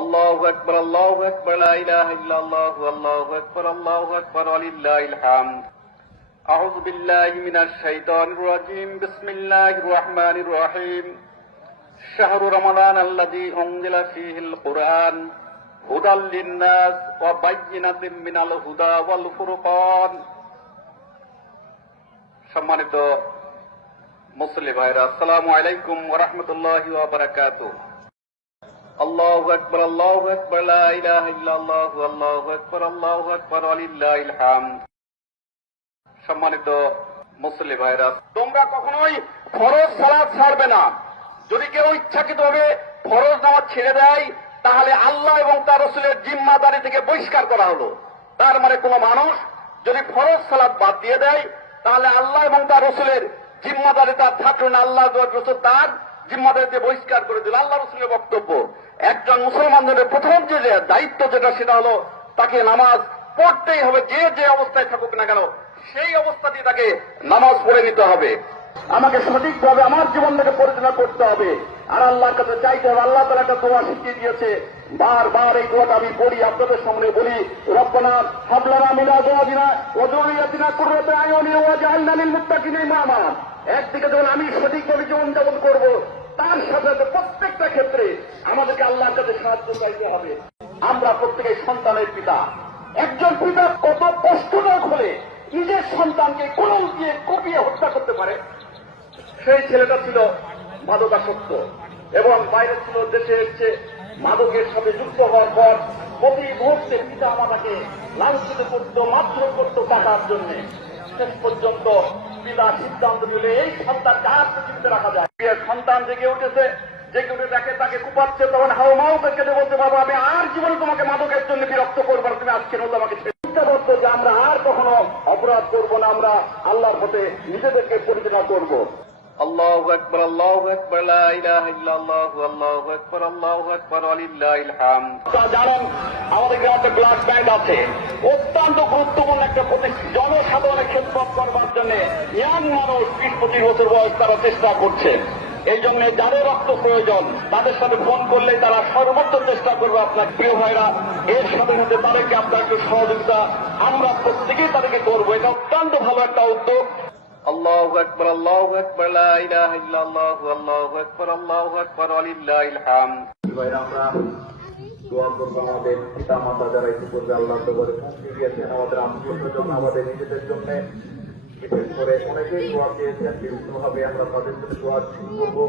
আল্লাহু আকবার, আল্লাহু আকবার, লা ইলাহা ইল্লাল্লাহু, আল্লাহু আকবার, আল্লাহু আকবার, ওয়ালিল্লাহিল হামদ। আউযু বিল্লাহি মিনাশ শাইতানির রাজীম। বিসমিল্লাহির রহমানির রহিম। শাহরু রমাদান আল্লাযী উনজিলা ফীহিল কুরআন হুদাল লিন-নাস ওয়া বায়্যিনাতিম মিনাল হুদা ওয়াল ফুরকান। সম্মানিত মুসলিম ভাইরা, আসসালামু আলাইকুম ওয়া রাহমাতুল্লাহি ওয়া বারাকাতুহু। আল্লাহু আকবার, আল্লাহু আকবার, লা ইলাহা ইল্লাল্লাহু, আল্লাহু আকবার, আল্লাহু আকবার, ওয়ালিল্লাহিল হামদ। সম্মানিত মুসলিম ভাইরা, তোমরা কখনোই ফরজ সালাত ছাড়বে না। যদি কেউ ইচ্ছাকৃতভাবে ফরজ নামাজ ছেড়ে দেয়, তাহলে আল্লাহ এবং তার রাসূলের জিম্মাদারি থেকে বহিষ্কার করা হলো। তার মানে কোনো মানুষ যদি ফরজ সালাত বাদ দিয়ে দেয়, তাহলে আল্লাহ এবং তার রাসূলের জিম্মাদারি তার থাকলো না, আল্লাহ রাসূল তার জিম্মাদারিতে বহিষ্কার করে দিল। আল্লাহ রাসূলের বক্তব্য, একজন মুসলমানদের প্রথম যে দায়িত্ব সেটা হলো তাকে নামাজ পড়তেই হবে। যে যে অবস্থায় থাকুক না কেন, সেই অবস্থাটি তাকে নামাজ পড়ে নিতে হবে। আমাকে সঠিকভাবে আমার জীবনটাকে পরিচালনা করতে হবে, আর আল্লাহর কাছে চাইতে হবে। আল্লাহ তাআলা একটা দোয়া শিখিয়ে দিয়েছে, বারবার এই দোয়াটা আমি পড়ি, আপনাদের সামনে বলি। রব্বানা হাব লানা মিন আজওয়াজিনা ওয়া যুররিয়াতিনা কুররাতা আয়ুনি ওয়াজআলনা লিল মুত্তাকিনা ইমামা। একদিকে যখন আমি সঠিকভাবে জীবনযাপন করব, তার সাথে সাথে প্রত্যেকটা ক্ষেত্রে আমাদেরকে আল্লাহর কাছে সাহায্য চাইতে হবে। আমরা প্রত্যেকেই সন্তানের পিতা। একজন পিতা কত কষ্টজনক হলে নিজের সন্তানকে কোলল দিয়ে কুপিয়ে হত্যা করতে পারে। সেই ছেলেটা ছিল মাদকাসক্ত এবং বাইরে ছিল, দেশে এসছে মাদকের সাথে যুক্ত হওয়ার পর প্রতি মুহূর্তে পিতা আমাকে লাঞ্ছিত করত, মারধর করত টাকার জন্য। শেষ পর্যন্ত পিতা সিদ্ধান্ত নিলে এই সন্তানকে আর পৃথিবীতে রাখা যায়। সন্তান জেগে উঠেছে, জেগে উঠে দেখে তাকে কুপাচ্ছে, তখন হাউমাউ কেঁদে বলতে, বাবা আমি আর জীবনে তোমাকে মাদকের জন্য বিরক্ত করবো না, তুমি আজকে নতুন আমাকে চিন্তাবদ্ধ যে আমরা আর কখনো অপরাধ করবো না, আমরা আল্লাহর পথে নিজেদেরকে পরিচালনা করবো। আল্লাহু আকবার, আল্লাহু আকবার, লা ইলাহা ইল্লাল্লাহু, আল্লাহু আকবার, আল্লাহু আকবার, ওয়ালিল্লাহিল হামদ। জানেন আমাদের গ্রামে ব্লাড ব্যাংক আছে, অত্যন্ত গুরুত্বপূর্ণ একটা প্রতিষ্ঠান। জনসাধারণের খেদমত করবার জন্য ইয়াং মানুষ 20-25 বছর বয়স তারা চেষ্টা করছে। এই জন্য যাদের রক্ত প্রয়োজন তাদের সাথে ফোন করলে তারা সর্বোচ্চ চেষ্টা করবে। আপনার প্রিয় ভাইরা, এর সাথে সাথে তাদেরকে আপনার একটু সহযোগিতা আমরা প্রত্যেকেই তাদেরকে করবো। এটা অত্যন্ত ভালো একটা উদ্যোগ। আল্লাহু আকবার, আল্লাহু আকবার, লা ইলাহা ইল্লাল্লাহু, আল্লাহু আকবার, আল্লাহু আকবার, ওয়ালিল্লাহিল হামদ। ভাইরা, আমরা দোয়া করবো আমাদের পিতা মাতা যারা ইতিপূর্বে আল্লাহর দরবারে পৌঁছে গিয়েছেন, আমাদের আত্মীয়দের জন্য, আমাদের নিজেদের জন্য। বিশেষ করে অনেকেই দোয়া চেয়েছেন, বিভিন্নভাবে আমরা তাদের জন্য দোয়া করবো।